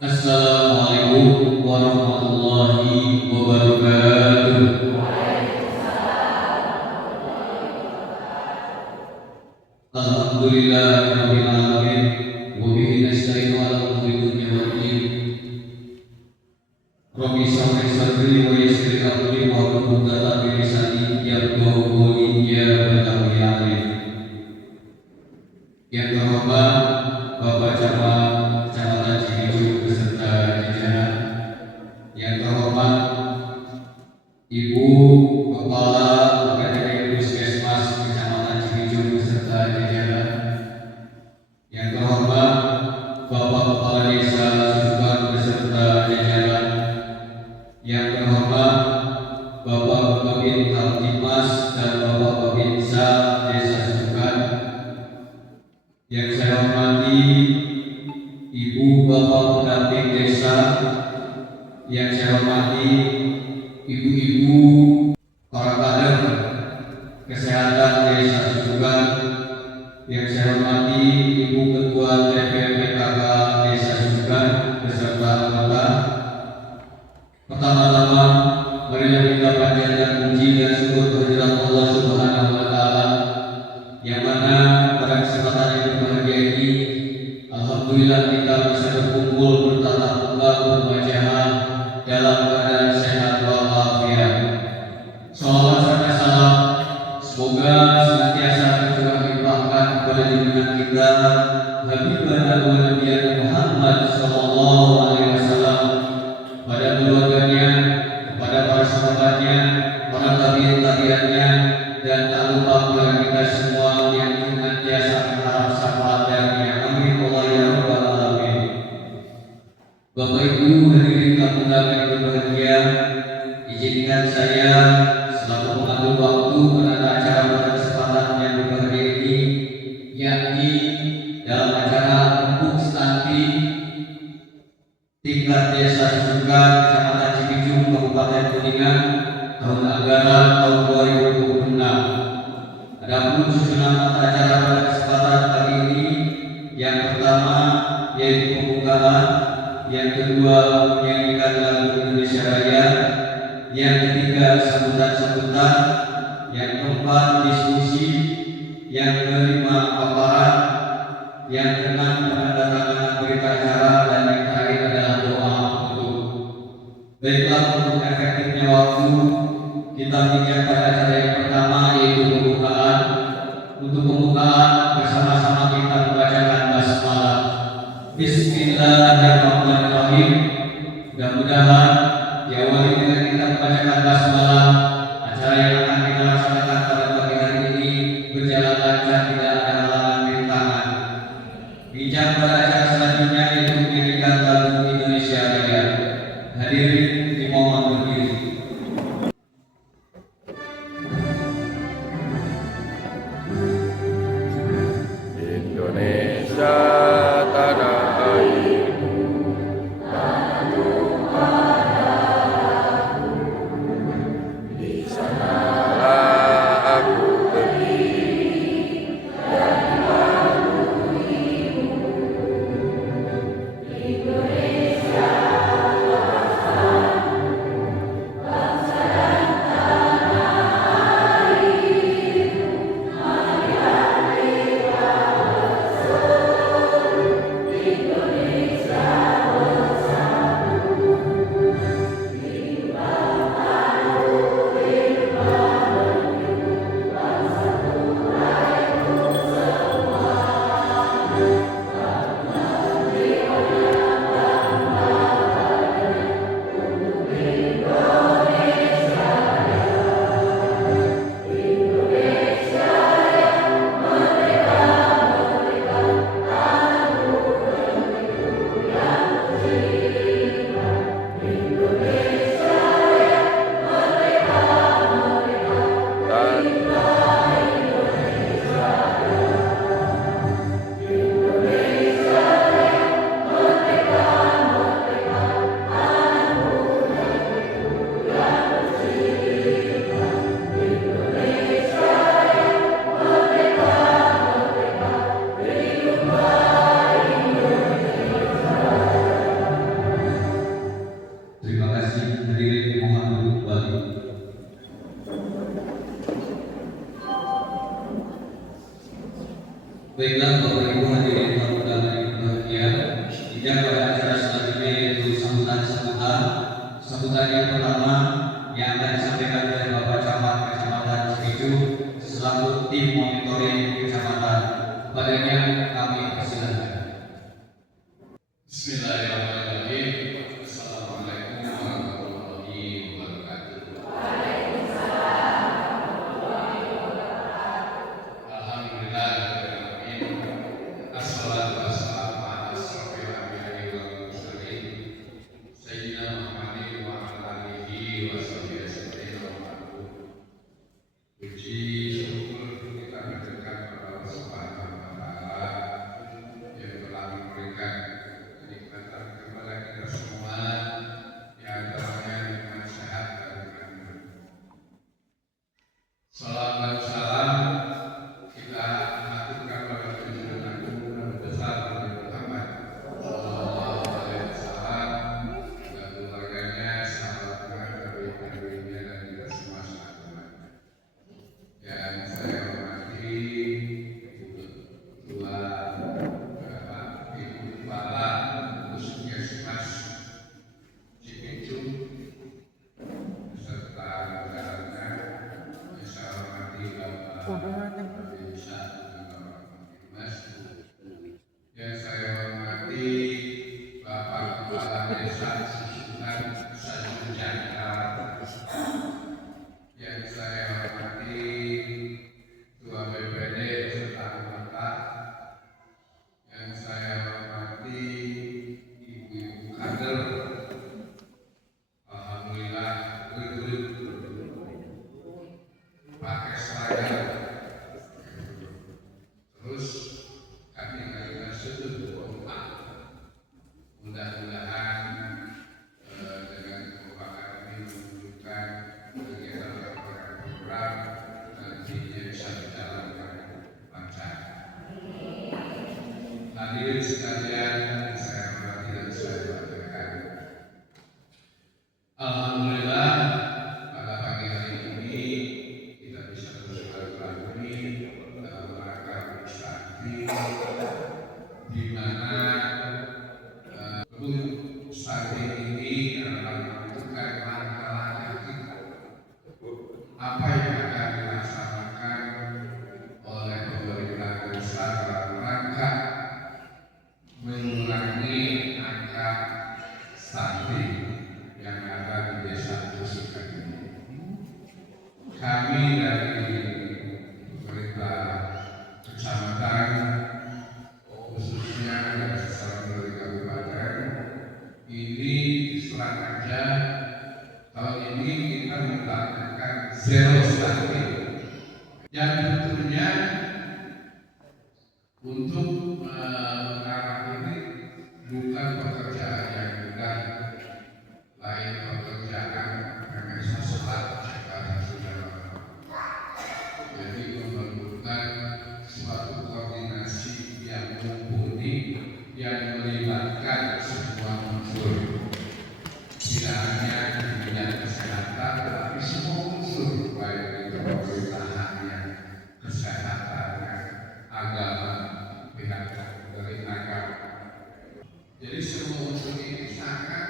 Assalamualaikum warahmatullahi wabarakatuh. Alhamdulillahirabbil alamin wa bihi nasta'inu ala umuri dunya waddin. Rabbi shrah li sadri wa yassir li amri wahlul 'uqdatam min lisani yafqahu qawli. Ya Bani Alim. Yang terhormat Bapak Camat Kecamatan Cibitung beserta jajaran, yang terhormat Ibu Kepala PPD Puskesmas Kecamatan Cibitung beserta jajaran, yang terhormat Bapak Kepala Desa Susukan beserta jajaran, yang terhormat Bapak Babin Kamtibmas dan Bapak Babinsa Desa Susukan, yang saya hormati Ibu Bapak pendamping desa, yang saya hormati ibu-ibu para kader kesehatan desa Susukan, yang saya hormati Ibu Ketua TPPKK desa Susukan beserta anggota. Pertama-tama marilah kita panjatkan puji dan syukur kehadirat Allah Subhanahu wa taala, yang mana pada kesempatan yang berbahagia ini alhamdulillah kita bisa berkumpul bertatap muka berwajah dalam keadaan sehat walafiat. Salawat serta salam semoga senantiasa tercurah limpahkan kepada junjungan kita Habibana wa Nabiyana Muhammad sallallahu alaihi wasallam, pada keluarganya, kepada para sahabatnya, para tabi'in-tabi'annya, dan tak lupa kepada kita semua yang senantiasa berharap syafaat darinya. Amin Allah ya rabbal alamin. Bapak Ibu hadirin tamu undangan yang berbahagia, izinkan saya selaku pengambil waktu menata acara pada kesempatan yang berbahagia ini, yakni dalam acara empuk stunting tingkat desa Susukan, Kecamatan Cibitung, Kabupaten Kuningan, tahun anggaran tahun 2026. Adapun susunan tata acara pada kesempatan kali ini, yang pertama yaitu pembukaan, yang kedua menyanyikan lagu Indonesia Raya, yang ketiga sambutan-sambutan, yang keempat diskusi, yang kelima paparan, yang keenam penandatanganan berita acara, dan yang terakhir adalah doa penutup. Baiklah, untuk efektifnya waktu kita menginjak pada acara yang pertama yaitu pembukaan. Untuk pembukaan bersama-sama kita membacakan basmalah. Bismillahirrahmanirrahim. Mudah-mudahan diawali dengan kita membacakan basmalah, acara yang akan kita laksanakan pada pagi hari ini berjalan lancar, tidak ada halangan rintangan. Bijak pada acara selanjutnya yaitu menyanyikan lagu Indonesia Raya. Hadirin dimohon berdiri. Baiklah Bapak Ibu hadirin tamu undangan yang berbahagia, tidak pada acara selanjutnya yaitu sambutan-sambutan. Sambutan yang pertama yang akan disampaikan oleh Bapak Camat Kecamatan Cibicu selaku tim monitoring kecamatan. Padanya kami persilakan. Bismillahirrahmanirrahim. Assalamualaikum warahmatullahi wabarakatuh. Alhamdulillah. Assalatu wassalamu ala asyrofil anbiya'i wal mursalin Sayyidina Muhammadin wa ala alihi wa sahbihi wasallam. Puji syukur kita panjatkan kepada Allah Subhanahu wa taala yang telah memberikan kenikmatan kepada kita semua, yang antaranya nikmat sehat dan nikmat. Salam dan salam kita aturkan pada junjungan agung Nabi besar Nabi Muhammad Sallallahu Alaihi Wasallam dan keluarganya, sahabatnya, tabi'in dan kita semua sahabat. Yang saya hormati Ibu Ketua, Bapak Ibu Kepala Puskesmas Cibicu beserta jajarannya, yang saya hormati Bapak Desa dan Bapak Mas, yang saya hormati Bapak Kepala Desa Susunan Sajujata, yang saya hormati Ketua BPD beserta anggota, yang saya hormati ibu-ibu kader, alhamdulillah pakai seragam. Terus kami sudut kompak. Mudah-mudahan dengan kekompakan ini menunjukkan kegiatan program nantinya bisa berjalan dengan lancar. Hadirin sekalian yang saya hormati dan saya banggakan, alhamdulillah pada pagi hari ini kita bisa bersilaturahmi dalam rangka beristirahat di mana stunting ini adalah menentukan langkah-langkah kita, apa yang akan dilaksanakan oleh pemerintah desa dalam rangka mengurangi angka stunting yang ada di desa Kusukan ini. Kami dari pemerintah kecamatan, khususnya dan secara dari kabupaten, ini diserang aja tahun ini kita melakukan zero stunting yang tentunya untuk mengarah ini bukan pekerjaan yang mudah, lain pekerjaan yang sesaat Jakarta sudah. Jadi memerlukan suatu koordinasi yang mumpuni yang melibatkan semua unsur, tidak hanya di bidang kesehatan, tapi semua unsur, baik itu pemerintahannya, kesehatannya, agama, pihak dari agama. Jadi semua unsur ini sangat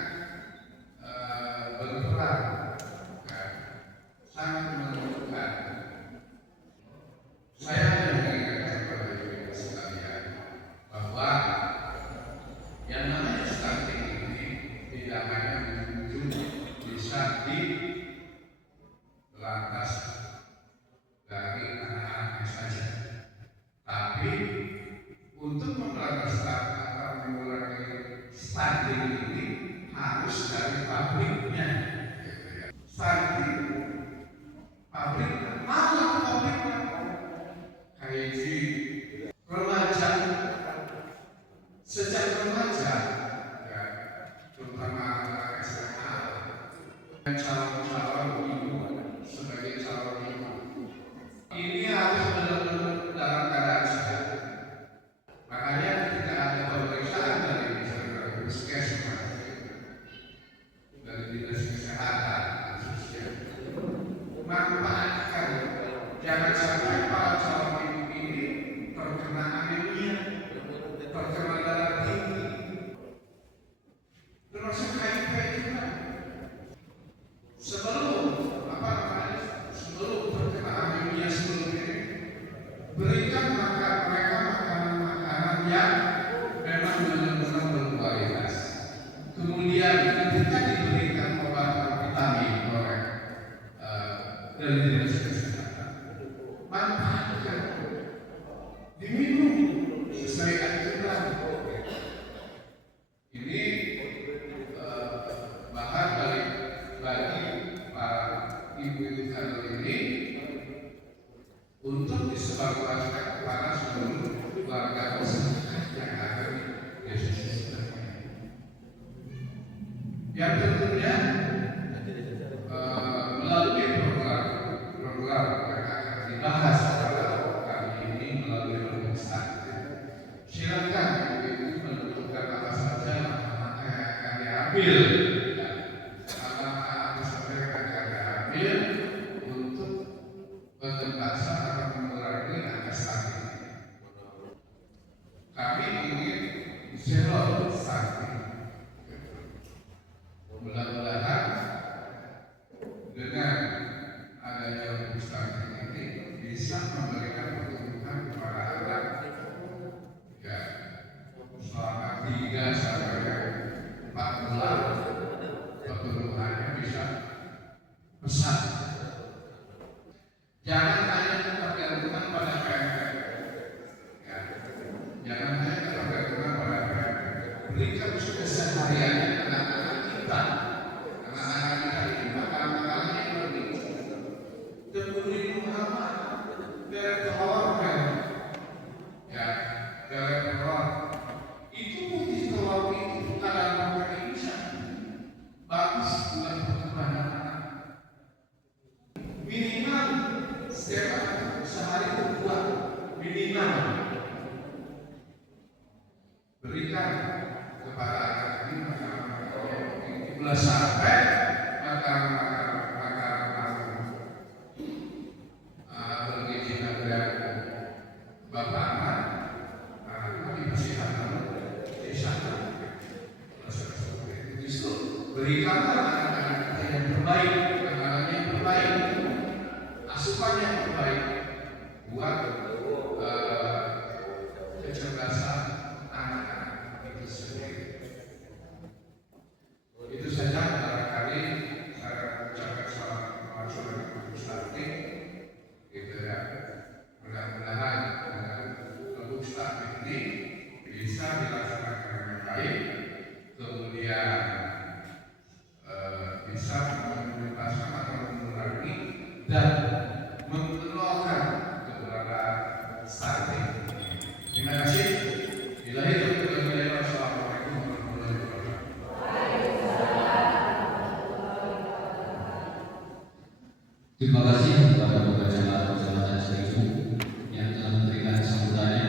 berperan, sangat menentukan. Saya mengingatkan kepada ibu sekalian bahwa yang namanya stunting ini tidak hanya muncul bisa di lantas dari anak-anaknya saja, tapi untuk memberantaskan atau mengurangi stunting ini harus dari pabriknya. Stunting pabriknya, mana pabriknya? KIG remaja, sejak remaja, ya, terutama anak SMA, calon-calon ibu sebagai calon ibu ini harus benar-benar dalam keadaan sehat. disebarluaskan kepada seluruh warga masyarakat yang ada di desa sekitarnya. Yang tentunya melalui program yang akan dibahas pada kali ini melalui pemeriksaan. Silakan ibu menentukan apa saja langkah-langkah yang akan diambil, langkah-langkah apa saja yang akan diambil untuk pengentasan atau mengurangi angka stunting. Kami ingin zero stunting. Mudah-mudahan dengan adanya buku stunting ini bisa memberikan pertumbuhan kepada anak ya selama 3 sampai 4 bulan pertumbuhannya bisa besar. Jangan hanya ketergantungan pada PMK, ya. Jangan hanya ketergantungan pada PMK. Berikan kesehariannya anak-anak kita. Anak-anak kita ini makanan-makanan yang lebih Demi Muhammad dari telur kan, ya dari telur itu putih telur itu kadang makan bisa bagus buat perkembangan anak. Minimal setiap anak sehari berdua minimal berikan kepada anak ini makanan mulai sampai makanan bergizi nabrak bapak anak kami kesehatan di sana. Justru berikanlah anak-anak kita yang terbaik, makanan yang terbaik, asupan yang terbaik buat kecerdasan anak-anak itu sendiri. Itu saja barangkali saya ucapkan selamat masuk dengan stunting, gitu ya. Mudah-mudahan dengan produk stunting ini bisa dilaksanakan dengan baik, kemudian bisa menuntaskan atau mengurangi dan mengelola keberadaan stunting. Terima kasih. Bila itu Assalamualaikum warahmatullahi wabarakatuh. Terima kasih kepada Bapak Camat Kecamatan Seribu yang telah memberikan sambutannya.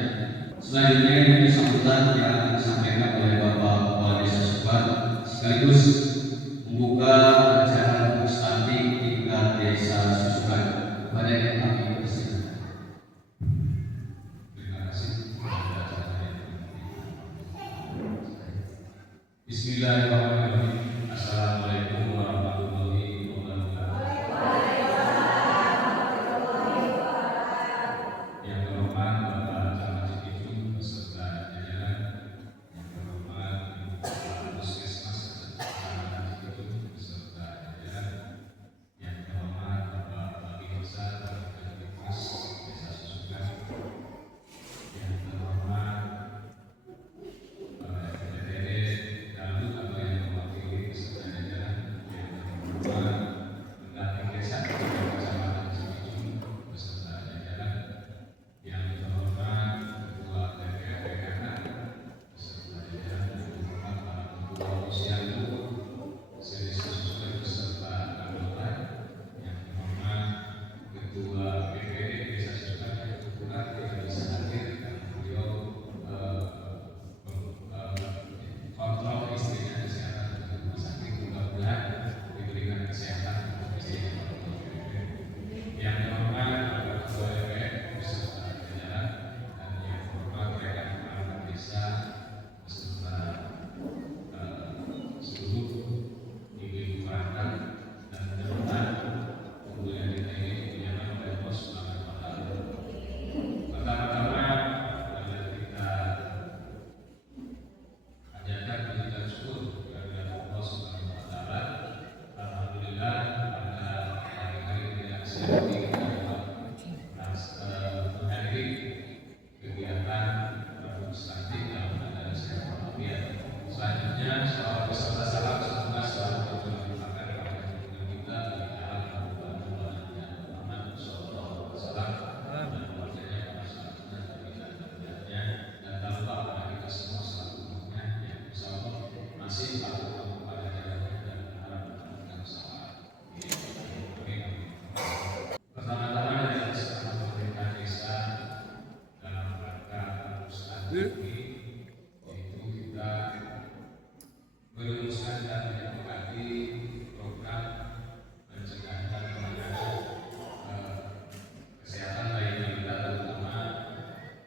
Selanjutnya ini sambutan yang disampaikan oleh Bapak Kepala Desa Suban sekaligus membuka acara stunting tingkat desa Susukan. Kepada yang kami persilakan. Terima kasih. Bismillahirrahmanirrahim. Assalamualaikum warahmatullahi wabarakatuh. Yang terhormat Bapak Camat Cikijung beserta jajaran, yang terhormat Ibu Puskesmas Kecamatan Cikijung beserta jajaran, yang terhormat Bapak Bagi Desa dan Dinas Desa Susukan, yang terhormat Bapak RT dan atau yang ini, yaitu kita merumuskan dan menyepakati program pencegahan dan penanganan kesehatan bayi balita, terutama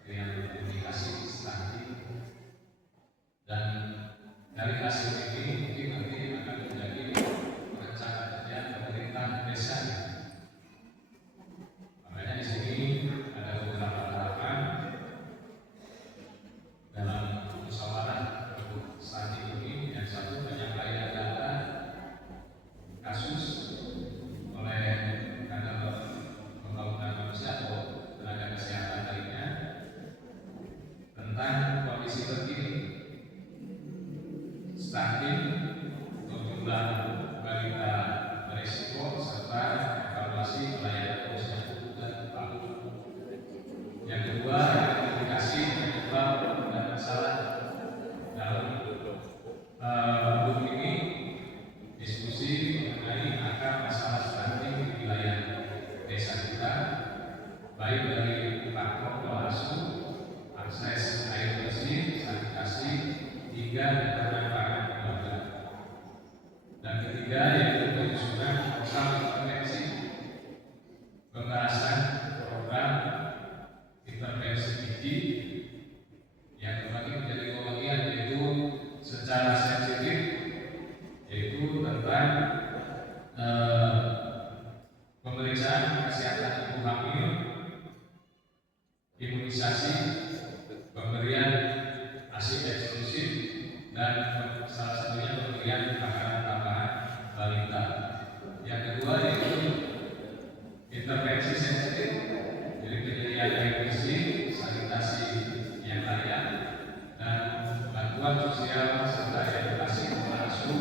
yang indikasi stunting. Dan dari hasil ini mungkin nanti akan menjadi rencana kerja pemerintah desa. Makanya di sini ada beberapa tahapan dalam musyawarah untuk stunting ini. Yang satu, penyampaian data kasus oleh kantor pembangunan manusia atau tenaga kesehatan lainnya tentang kondisi terkini stunting untuk jumlah balita berisiko serta evaluasi pelayanan usia 7 tahun. Yang kedua, identifikasi penyebab dan masalah dalam grup ini, diskusi mengenai akar masalah stunting di wilayah desa kita, baik dari faktor pola asuh, akses air bersih, sanitasi, hingga ketahanan pangan keluarga. Dan ketiga, yaitu penyusunan program intervensi, pembahasan program intervensi gizi yang terbagi menjadi dua bagian, yaitu secara sensitif, yaitu tentang pemeriksaan kesehatan ibu hamil, imunisasi, pemberian ASI eksklusif, dan salah satunya pemberian makanan tambahan balita. Yang kedua yaitu intervensi sensitif, jadi penyediaan air bersih, sanitasi yang layak, dan bantuan sosial serta edukasi pola asuh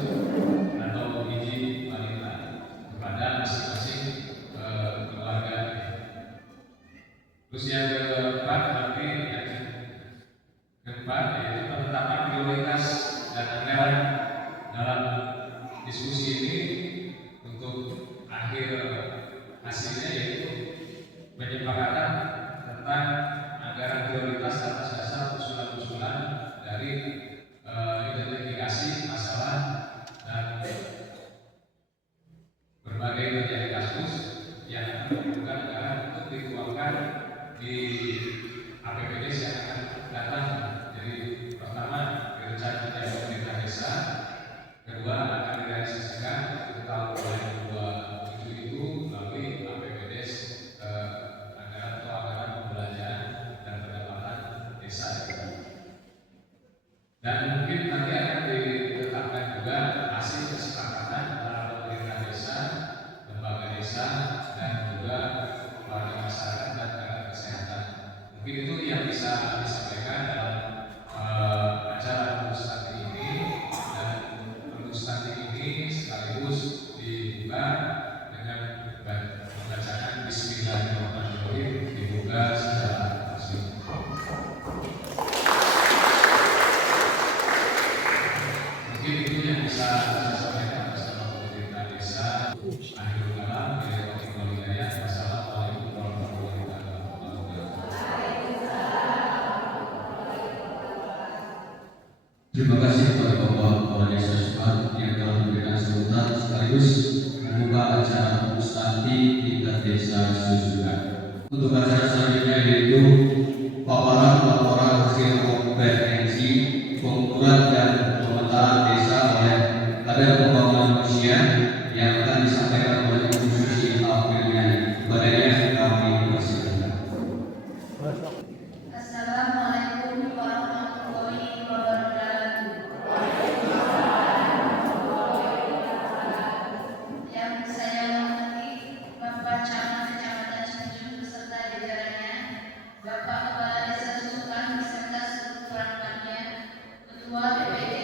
atau gizi balita kepada masing-masing keluarga. Terus yang keempat, nanti yang keempat yaitu penetapan prioritas dan anggaran dalam diskusi ini untuk akhir hasilnya, yaitu penyepakatan tentang anggaran prioritas atas dasar usulan-usulan dari identifikasi masalah dan berbagai terjadi kasus yang akan membutuhkan anggaran untuk dituangkan di APBD yang akan datang. Jadi pertama, rencana kerja pemerintah desa, kedua akan direalisasikan untuk tahun 2027 itu melalui APBD anggaran atau anggaran pembelajaran dan pendapatan desa. Dan mungkin nanti akan ditetapkan juga hasil kesepakatan antara pemerintah desa, lembaga desa, dan juga warga masyarakat dan tenaga kesehatan. Mungkin itu yang bisa disampaikan dalam acara Rembuk Stunting ini. Dan Rembuk Stunting ini sekaligus dibuka dengan membacakan Bismillahirrahmanirrahim, dibuka secara resmi. Mungkin itu yang bisa saya sampaikan bersama pemerintah desa. Akhirul kalam, Wassalamualaikum warahmatullahi wabarakatuh. Terima kasih kepada Bapak Kepala Desa Sukat yang telah memberikan sambutan sekaligus membuka acara stunting tingkat desa Susukan. Untuk acara selanjutnya yaitu paparan laporan hasil kompetensi pengukuran dan pemetaran desa oleh Badan Pembangunan Manusia yang akan disampaikan oleh Ibu Susi Afriliani. Badannya kami persilakan. Assalamualaikum warahmatullahi wabarakatuh. Yang saya hormati Bapak Camat Kecamatan Cianjur beserta jajarannya, Bapak Kepala Desa Susukan beserta seluruh perangkatnya, Ketua DPD,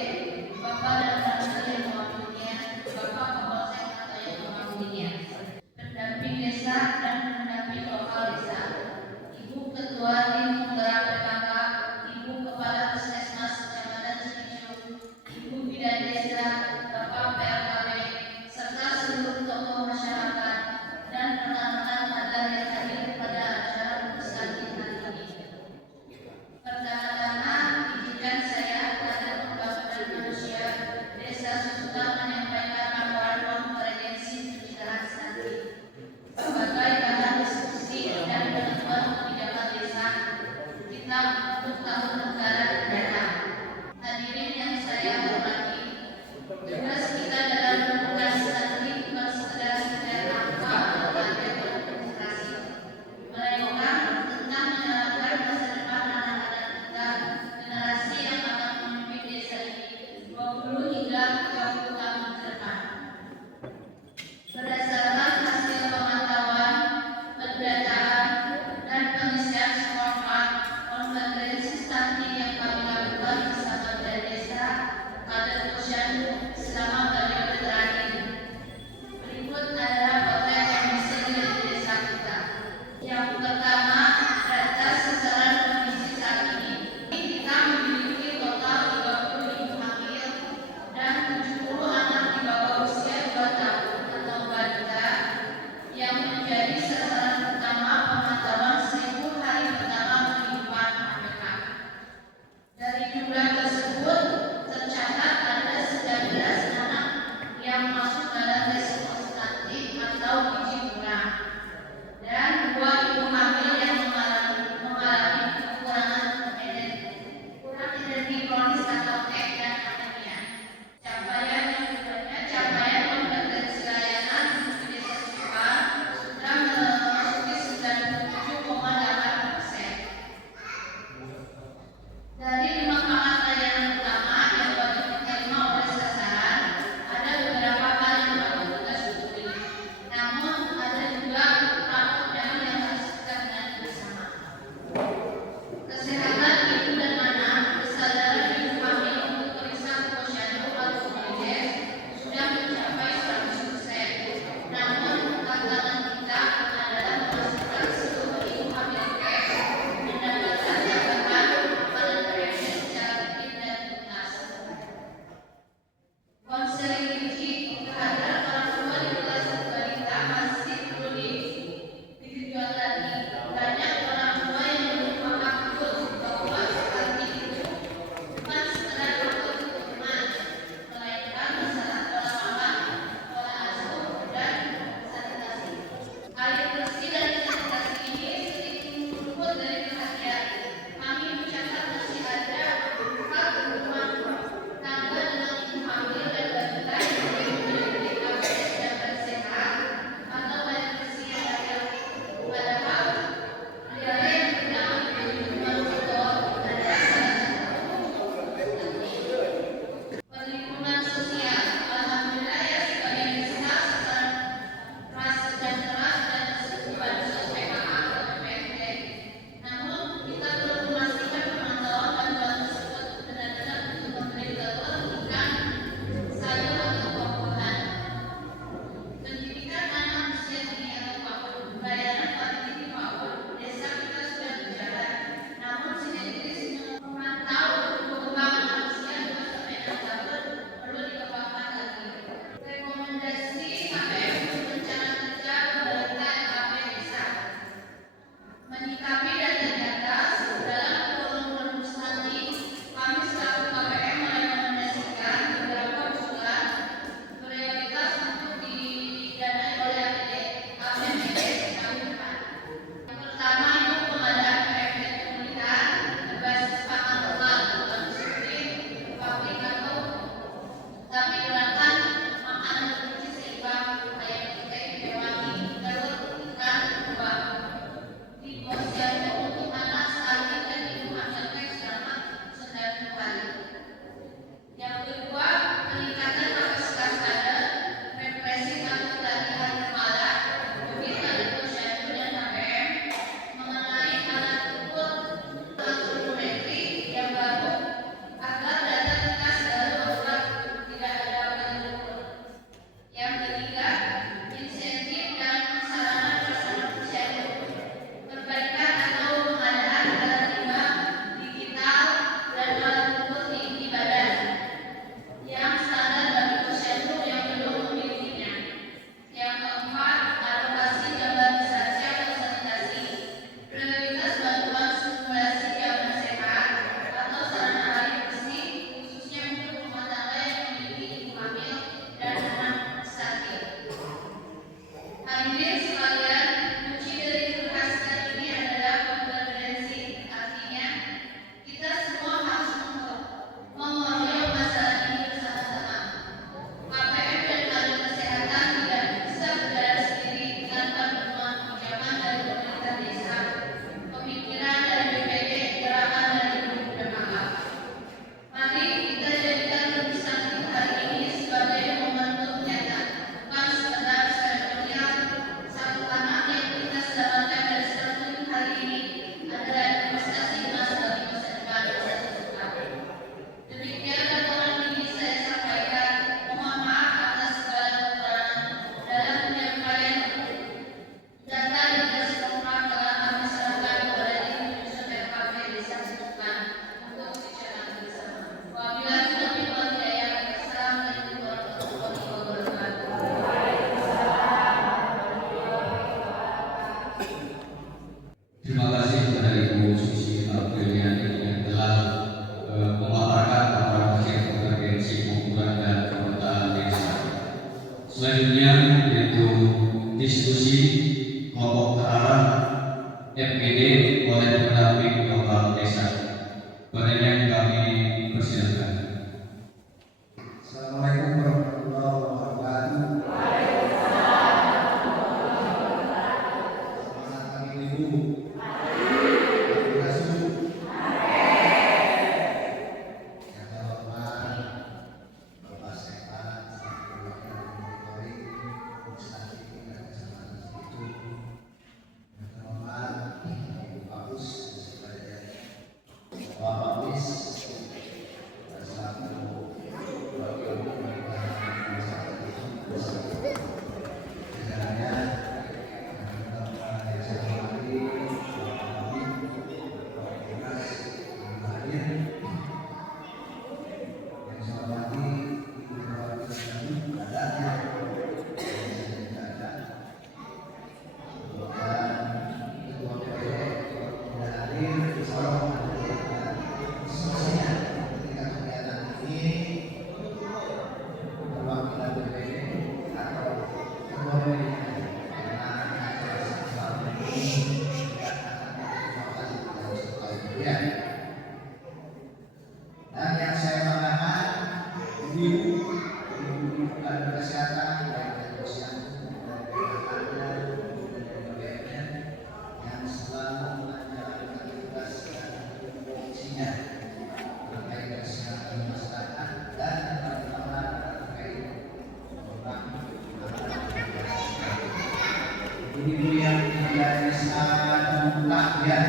Bapak dan Kantor yang mewakilinya, Bapak Kapolsek atau yang mewakilinya, pendamping desa dan pendamping lokal desa, Ibu Ketua Tim Penggerak PKK, Ibu Kepala Puskesmas Kecamatan Cianjur, Ibu Bidan Desa, Bapak PLKB, serta seluruh tokoh masyarakat dan rekan-rekan tagar yang hadir pada acara Rembuk Stunting hari ini. Pertama-tama kepada Ibu Susi Apriliani yang telah memaparkan paparan hasil konvergensi pengumpulan dan pemetaan desa. Selanjutnya yaitu diskusi kelompok terarah FPD oleh pendamping lokal desa. Padanya kami persilakan. Assalamualaikum warahmatullahi wabarakatuh. Selamat pagi Ibu. Yang terhormat Bapak Sekretaris Monitoring Statistik dan Kecamatan Situ. Yang terhormat Ibu Kapus Sekretariat Bapak Babis dan selaku wakil dan yang saya banggakan ibu dan kesehatan dan posyandu dan BPN yang selalu menjalankan tugas dan fungsinya terkait kesehatan masyarakat dan terutama terkait orang ibu yang menjadi sangat mutlak ya.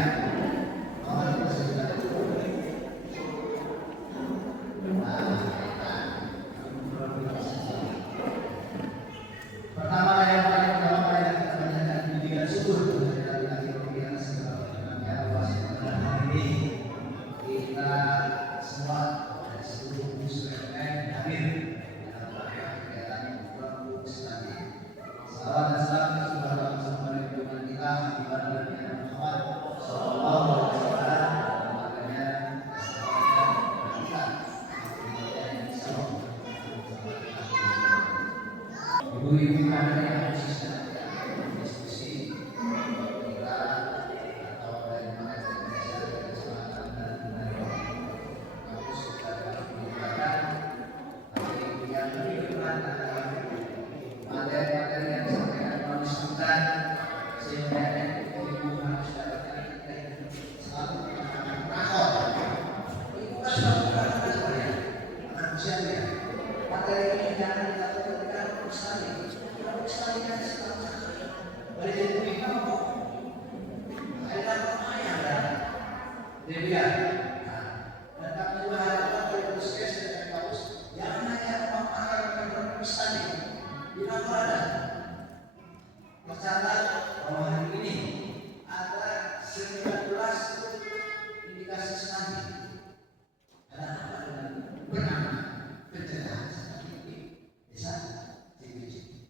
Pertama yang paling utama yang kita panjatkan puji dan syukur kepada Allah yang segala firman-Nya bahwa pada hari ini kita semua dari seluruh unsur RPN hadir dalam rangka kegiatan Bulan Istana. Salawat dan salam kepada Rasulullah junjungan kita Habibur Nabi Muhammad sallallahu alaihi wasallam, makanya ibu-ibu kader yang konsisten diskusi kita atau dari mana Indonesia dari Selatan dan dari kampus kita dalam pendidikan, tapi yang lebih berat adalah materi-materi yang disampaikan melalui sambutan sehingga ibu harus dapatkan selalu mengatakan rakor. Ibu kan sudah mengatakan saya manusia ya. Materi ini jangan kita berikan sekali kan sekarang dari ibu kita ada namanya kan demikian. Dan kami juga harapkan dari puskes dan kampus jangan hanya memaparkan prestasi bila ada tercatat bahwa hari ini ada 19 indikasi stunting. Ada apa dengan bernama pencegahan stunting di desa CBC.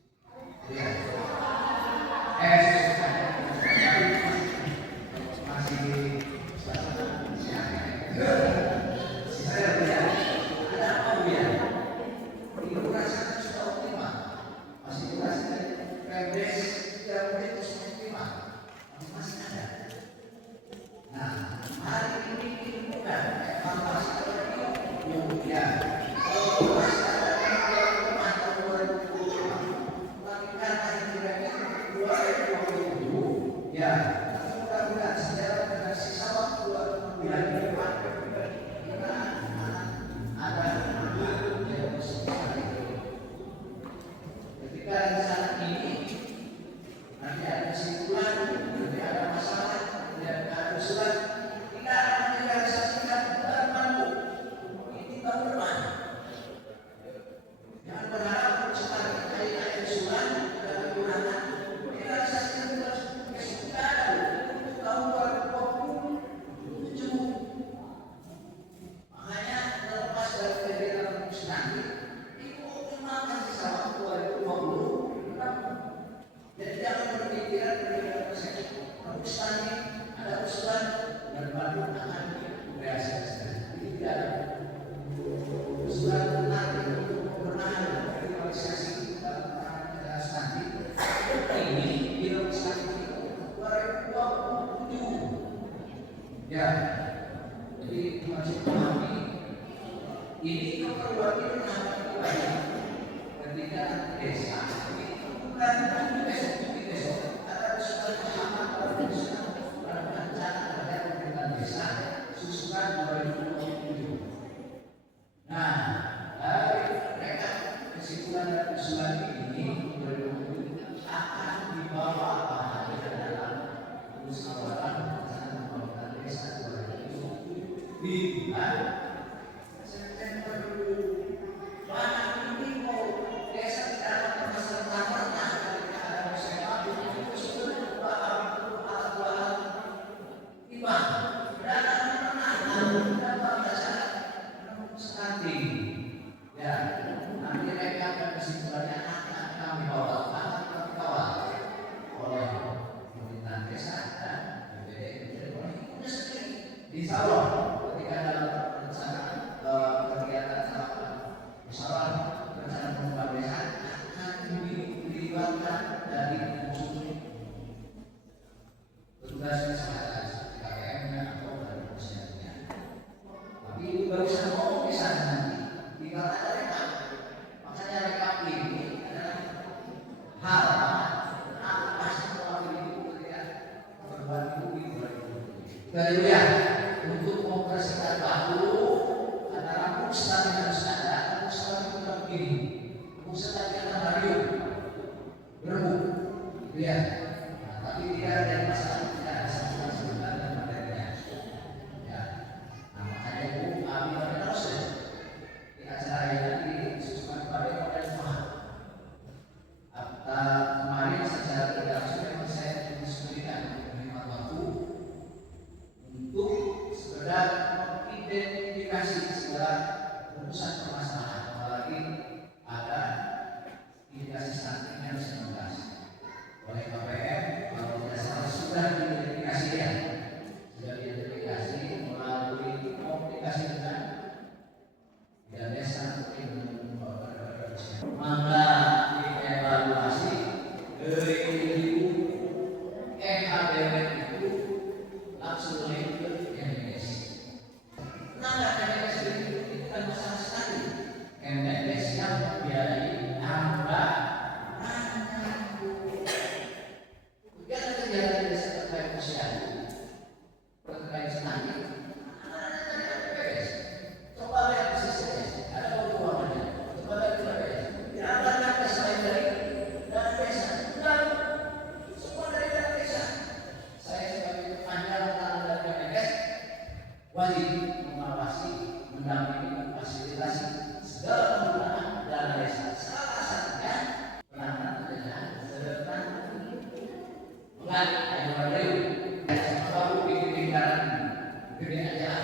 Masih Ya, jadi masih memahami ini keperluan ini sangat banyak ketika desa ini bukan besok ada suatu pemahaman rencana terhadap pemerintahan desa susulan 2027. Nah, dari mereka kesimpulan dan usulan ini 2027 akan dibawa ke dalam musyawarah rencana pembangunan desa 2027 di bulan September. Mana ini mau desa tidak ada permasalahan ketika ada musyawarah itu sudah alat timbang stunting. Ya, nanti mereka akan kesimpulannya akan kami kawal oleh pemerintahan desa dan BPD Insya Allah ketika dalam rencana kegiatan musyawarah rencana pembangunan desa akan dilibatkan dari unsur petugas kesehatan KPM-nya atau dari posyannya. Tapi itu baru bisa ngomong di sana nanti, tinggal ada rekap. Makanya rekap ini adalah hal apa semua itu ketika berbuat itu di 2020. Kedua, untuk mempersingkat waktu antara pusat yang harus ada, pusat itu tidak begini. Pusat tadi akan radio berebut, gitu ya. Nah, tapi tidak ada masalah, tidak ada sama sebenarnya materinya. Ya, nah makanya itu kami terus di acara yang nanti disusun pada model paham. Kemarin secara tidak langsung memang saya diskusikan dengan waktu untuk sekedar mengidentifikasi segala rumusan permasalahan, apalagi ada indikasi stunting yang 19 oleh KPM. Kalau tidak salah sudah diidentifikasi ya, sudah diidentifikasi melalui komunikasi dengan desa maka dievaluasi dari MHDW itu langsung link ke MNS. Kenapa MNS itu bukan masalah sekali? MNS yang membiayai tambah kegiatan kegiatan desa terkait posyandu, terkait stunting. Coba lihat di sisi ada keuangannya. Coba lihat di BPS. Diambilkan selain dari dana desa, dan semua dari dana desa. Saya sebagai panjang tangan dari BPS wajib mengawasi, mendampingi, memfasilitasi segala penggunaan dana desa. Salah satunya peranan dengan serta mengalir yang berdiri. Kalau bikin lingkaran gede aja,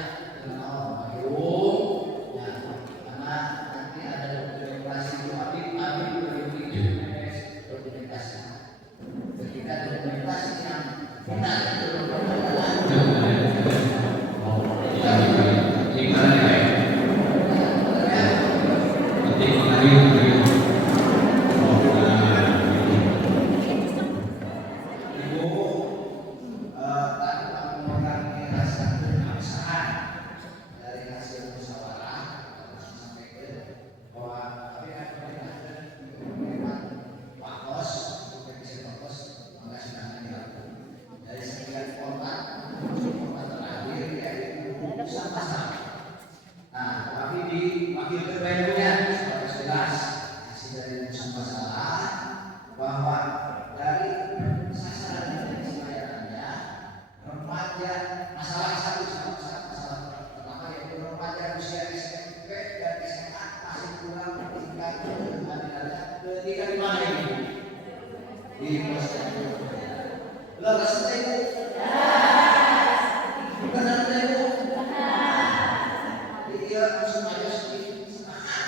karena nanti ada dokumentasi itu habis dokumentasi. Ketika dokumentasi yang benar itu wakil ketua jelas hasil dari urusan masalah bahwa dari sasaran dan pelayanannya remaja masalah masalah pertama yaitu remaja usia SMP dan SMA masih kurang tingkat keadilannya ketika di mana ini di posyandu. Lepas itu benar itu dia langsung aja sedikit semangat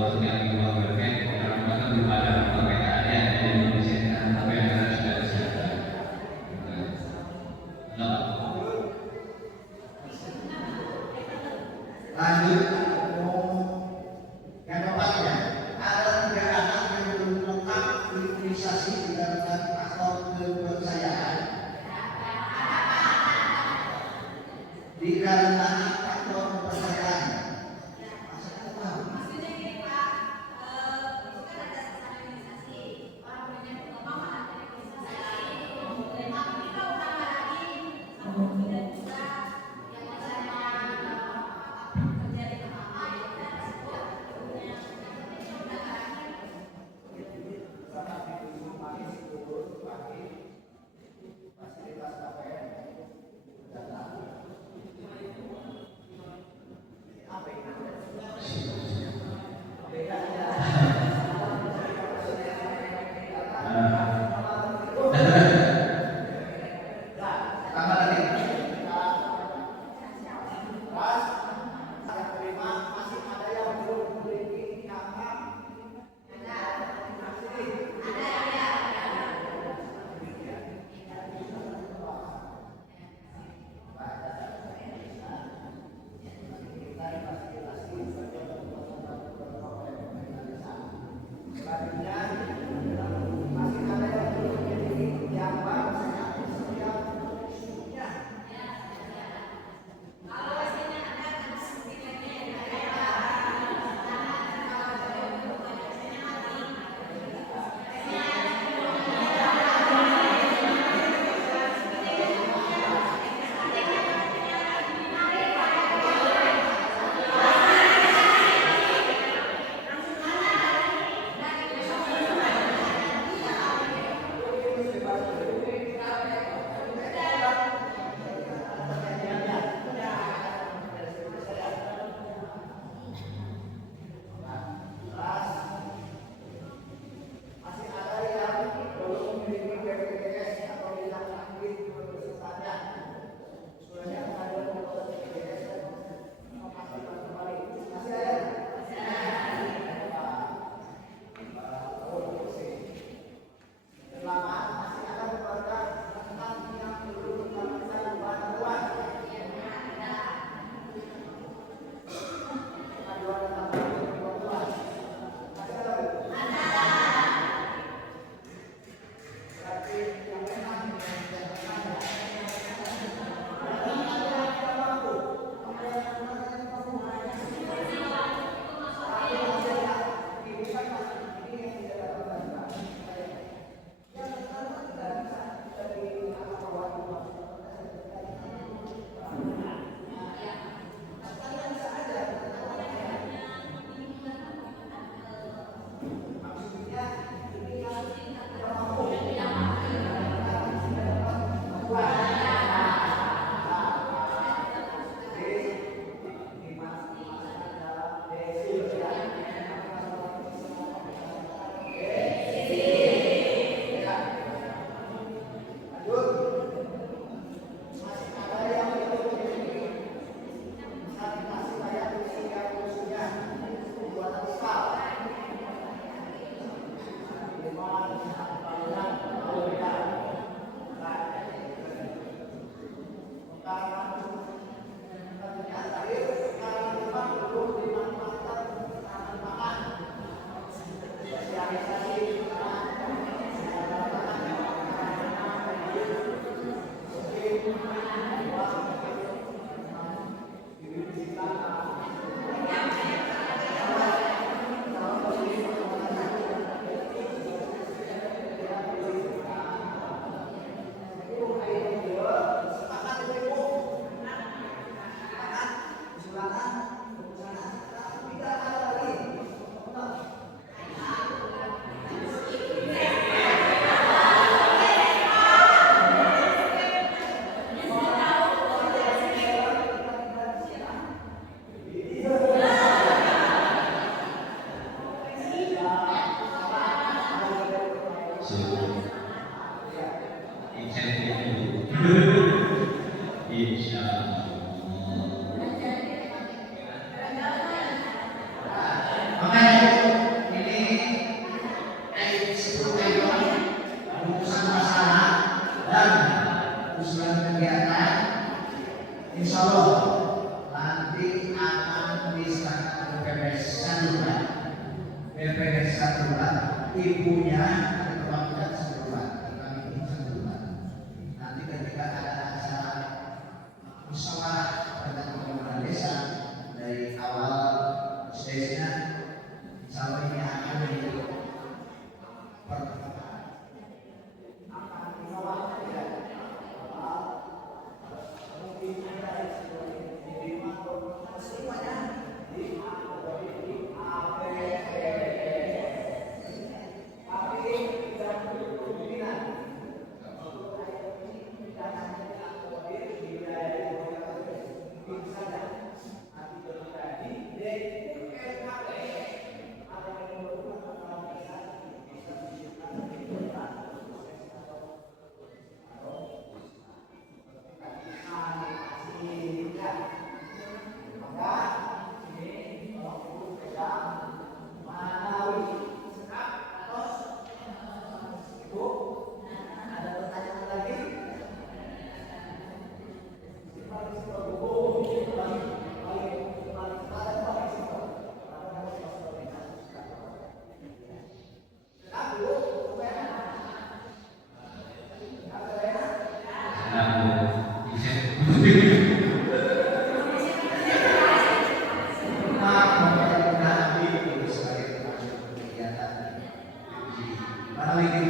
untuk yang di luar bermain orang kan belum ada perbedaannya di Indonesia tapi yang ada sudah kesehatan. Nah, Lanjut, yang keempatnya ada 3 anak yang belum lengkap imunisasi dikarenakan faktor kepercayaan. Dikarenakan faktor kepercayaan. Maksudnya apa? Maksudnya gini Pak, itu kan ada sasaran imunisasi. Orang punya pengembang ada imunisasi. Tapi kita udah lagi sama tidak bisa yang misalnya terjadi apa-apa ya kita resiko punya Fasilitas KPN apa ini? Tambah lagi. Pas yang kelima masih ada yang belum memiliki kakak. Masih ada yang belum memiliki BPJS atau tidak aktif berpesertanya. Suratnya ada BPJS dan mengaktifkan kembali. Masih ada? Delapan, masih ada keluarga tentang yang belum mendapatkan bantuan. Aduan tentang bantuan. Masih ada? Berarti yang memang BPS 1 bulan, ibunya kewajiban 1 bulan, kami ini 1 bulan. Nanti ketika ada acara musyawarah tentang pembangunan desa dari awal prosesnya, insya Allah ini akan menjadi Para